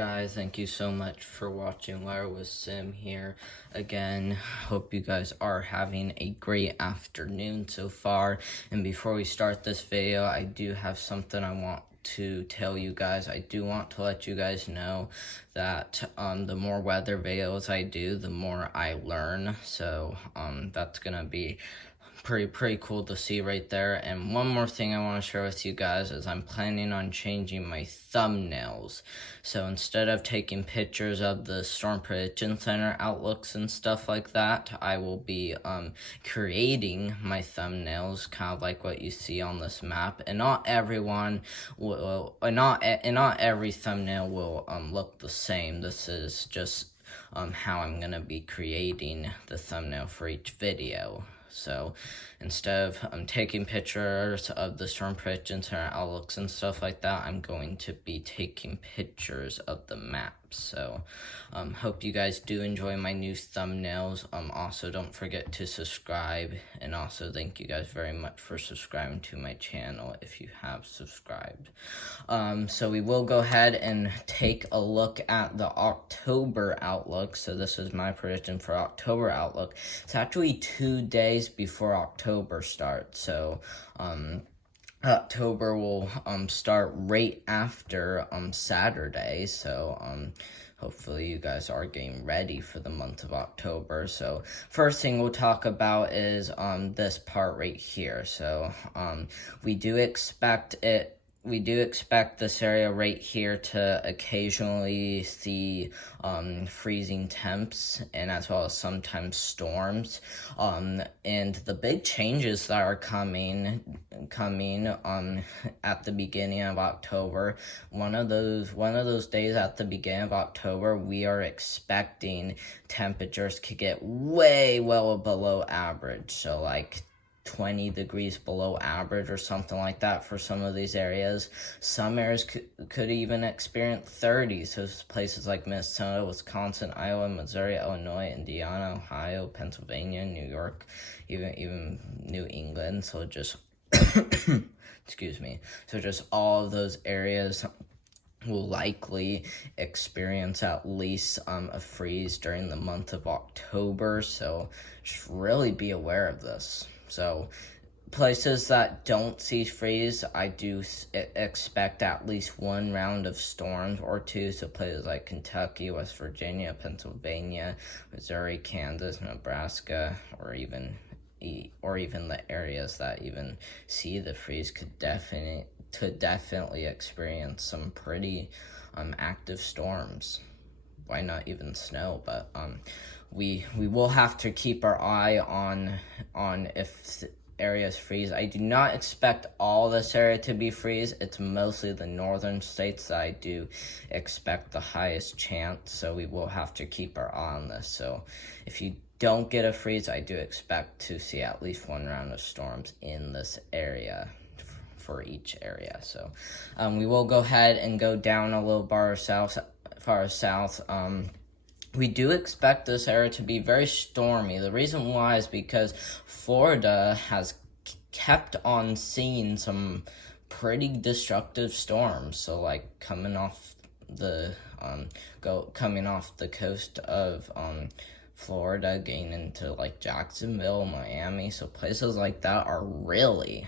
Guys, thank you so much for watching. Lara with Sim here again. Hope you guys are having a great afternoon so far. And before we start this video, I do have something I want to tell you guys. I do want to let you guys know that the more weather videos I do, the more I learn. So that's gonna be pretty cool to see right there. And one more thing I want to share with you guys is I'm planning on changing my thumbnails. So instead of taking pictures of the Storm Prediction Center outlooks and stuff like that, I will be creating my thumbnails kind of like what you see on this map. And not everyone will, not every thumbnail will look the same. This is just how I'm gonna be creating the thumbnail for each video. So instead of taking pictures of the Storm Prediction Center outlooks and stuff like that, I'm going to be taking pictures of the map. So hope you guys do enjoy my new thumbnails. Also, don't forget to subscribe, and also thank you guys very much for subscribing to my channel if you have subscribed. So we will go ahead and take a look at the October outlook. So this is my prediction for October outlook. It's actually 2 days before October starts. So October will start right after Saturday. So hopefully you guys are getting ready for the month of October. So first thing we'll talk about is this part right here. So we do expect this area right here to occasionally see freezing temps, and as well as sometimes storms. And the big changes that are coming at the beginning of October. One of those days at the beginning of October, we are expecting temperatures to get way well below average. So like 20 degrees below average or something like that for some of these areas. Some areas could even experience 30. So places like Minnesota, Wisconsin, Iowa, Missouri, Illinois, Indiana, Ohio, Pennsylvania, New York, even New England. So just excuse me. So just all of those areas will likely experience at least a freeze during the month of October. So just really be aware of this. So places that don't see freeze, I do expect at least one round of storms or two. So places like Kentucky, West Virginia, Pennsylvania, Missouri, Kansas, Nebraska, or even the areas that even see the freeze could definitely experience some pretty active storms. Why not even snow? But we will have to keep our eye on if areas freeze. I do not expect all this area to be freeze. It's mostly the northern states that I do expect the highest chance, so we will have to keep our eye on this. So if you don't get a freeze, I do expect to see at least one round of storms in this area for each area. So we will go ahead and go down a little far south. We do expect this area to be very stormy. The reason why is because Florida has kept on seeing some pretty destructive storms. So like coming off the coast of Florida, getting into like Jacksonville, Miami. So places like that are really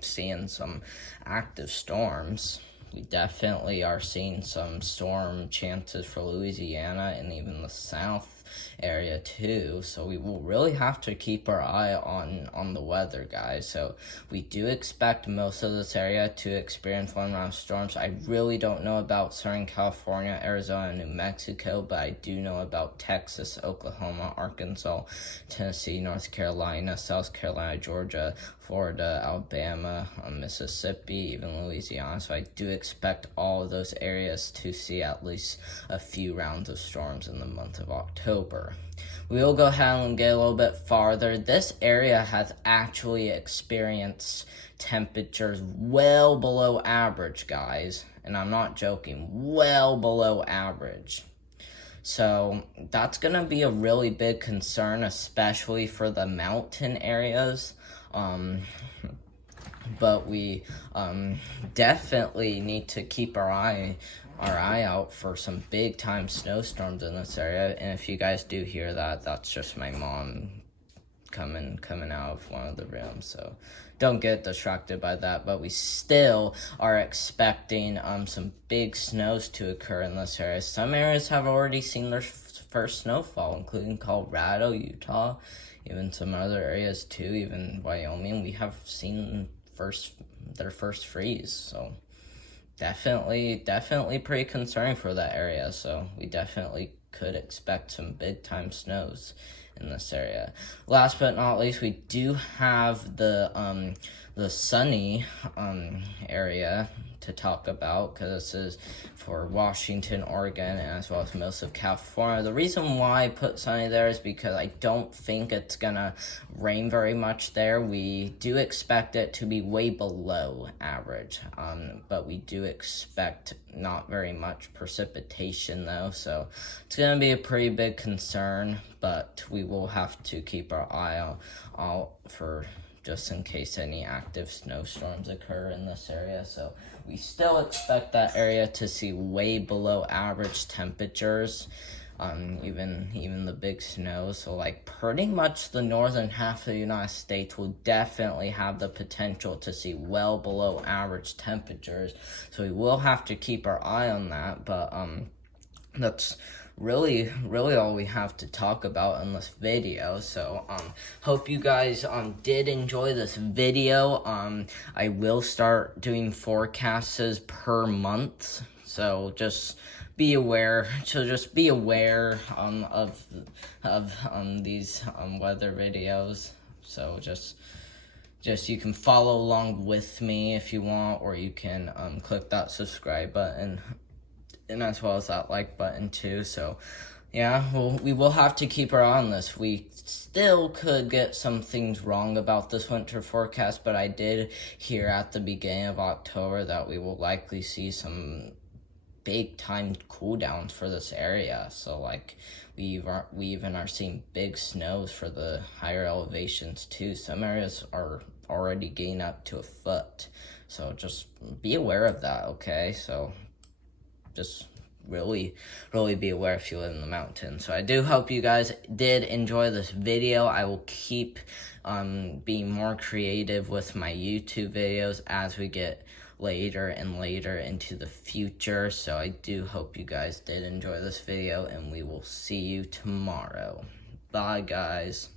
seeing some active storms. We definitely are seeing some storm chances for Louisiana and even the South area too. So we will really have to keep our eye on the weather, guys. So we do expect most of this area to experience one round of storms. I really don't know about Southern California, Arizona, and New Mexico, but I do know about Texas, Oklahoma, Arkansas, Tennessee, North Carolina, South Carolina, Georgia, Florida, Alabama, Mississippi, even Louisiana. So I do expect all of those areas to see at least a few rounds of storms in the month of October. We will go ahead and get a little bit farther. This area has actually experienced temperatures well below average, guys. And I'm not joking, well below average. So that's going to be a really big concern, especially for the mountain areas. but we definitely need to keep our eye out for some big time snowstorms in this area. And if you guys do hear that, that's just my mom coming out of one of the rooms, so don't get distracted by that. But we still are expecting some big snows to occur in this area. Some areas have already seen their first snowfall, including Colorado, Utah, even some other areas too, even Wyoming. We have seen their first freeze, so definitely pretty concerning for that area. So we definitely could expect some big time snows in this area. Last but not least, we do have the sunny area to talk about, because this is for Washington, Oregon, as well as most of California. The reason why I put sunny there is because I don't think it's gonna rain very much there. We do expect it to be way below average, but we do expect not very much precipitation though, so it's gonna be a pretty big concern, but we will have to keep our eye out for just in case any active snowstorms occur in this area. So we still expect that area to see way below average temperatures, even the big snow. So like pretty much the northern half of the United States will definitely have the potential to see well below average temperatures. So we will have to keep our eye on that, but that's really all we have to talk about in this video. So hope you guys did enjoy this video. I will start doing forecasts per month, so just be aware. So just be aware of these weather videos. So just you can follow along with me if you want, or you can click that subscribe button, and as well as that like button too. So yeah, we will have to keep our eye on this. We still could get some things wrong about this winter forecast, but I did hear at the beginning of October that we will likely see some big time cool downs for this area. So like we even are seeing big snows for the higher elevations too. Some areas are already getting up to a foot, so just be aware of that, okay? So just really be aware if you live in the mountains. So I do hope you guys did enjoy this video. I will keep being more creative with my YouTube videos as we get later and later into the future. So I do hope you guys did enjoy this video, and we will see you tomorrow. Bye guys.